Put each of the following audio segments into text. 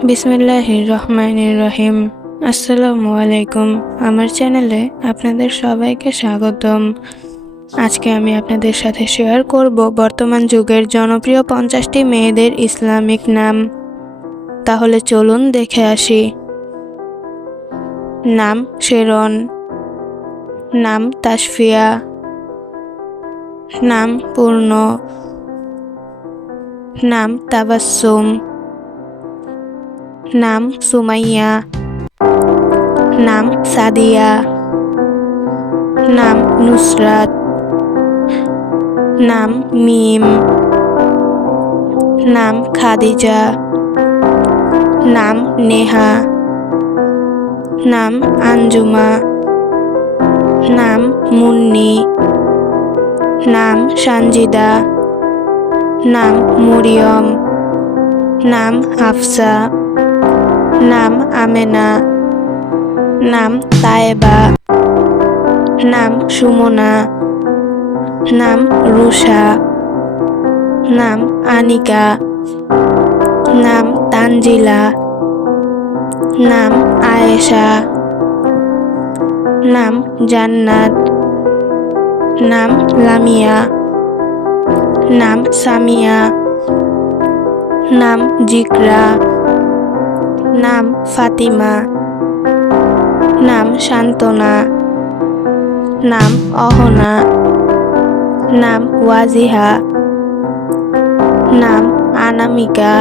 বিসমিল্লাহির রহমানির রহিম। আসসালামু আলাইকুম। আমার চ্যানেলে আপনাদের সবাইকে স্বাগতম। আজকে আমি আপনাদের সাথে শেয়ার করব বর্তমান যুগের জনপ্রিয় 50টি মেয়েদের ইসলামিক নাম। তাহলে চলুন দেখে আসি। নাম শেরন, নাম তাসফিয়া, নাম পূর্ণ, নাম তাবাসসুম, নাম সুমাইয়া, নাম সাদিয়া, নাম নুসরাত, নাম মিম, নাম খাদিজা, নাম নেহা, নাম আঞ্জুমা, নাম মুন্নি, নাম সানজিদা, নাম মরিয়ম, নাম হাফসা, নাম আমেনা, নাম তায়েবা, নাম সুমনা, নাম রুষা, নাম আনিকা, নাম তানজিলা, নাম আয়েশা, নাম জান্নাত, নাম লামিয়া, নাম সামিয়া, নাম জিকরা, নাম ফাতিমা, নাম সান্ত্বনা, নাম অহনা, নাম ওয়াজিহা, নাম আনামিকা,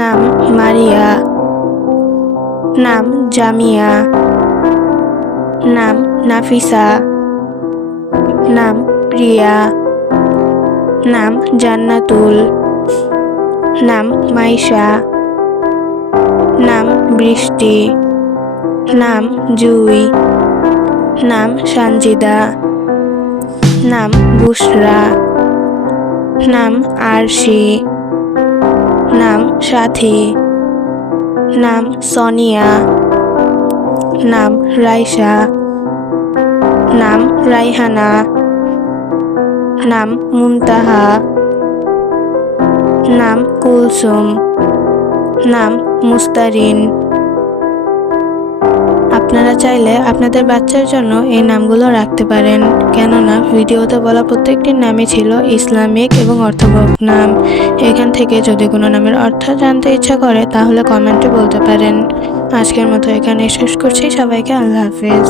নাম মারিয়া, নাম জামিয়া, নাম নাফিসা, নাম প্রিয়া, নাম জান্নাতুল, নাম মাইশা, নাম বৃষ্টি, নাম জুই, নাম সানজিদা, নাম বুশরা, নাম আরশি, নাম সাথী, নাম সোনিয়া, নাম রাইসা, নাম রাইহানা, নাম মুনতাহা, নাম কুলসুম, নাম মুস্তারিন। আপনারা চাইলে আপনাদের বাচ্চার জন্য এই নামগুলো রাখতে পারেন, কেননা ভিডিওতে বলা প্রত্যেকটির নামই ছিল ইসলামিক এবং অর্থবহ নাম। এখান থেকে যদি কোনো নামের অর্থ জানতে ইচ্ছা করে তাহলে কমেন্টে বলতে পারেন। আজকের মতো এখানে শেষ করছি। সবাইকে আল্লাহ হাফেজ।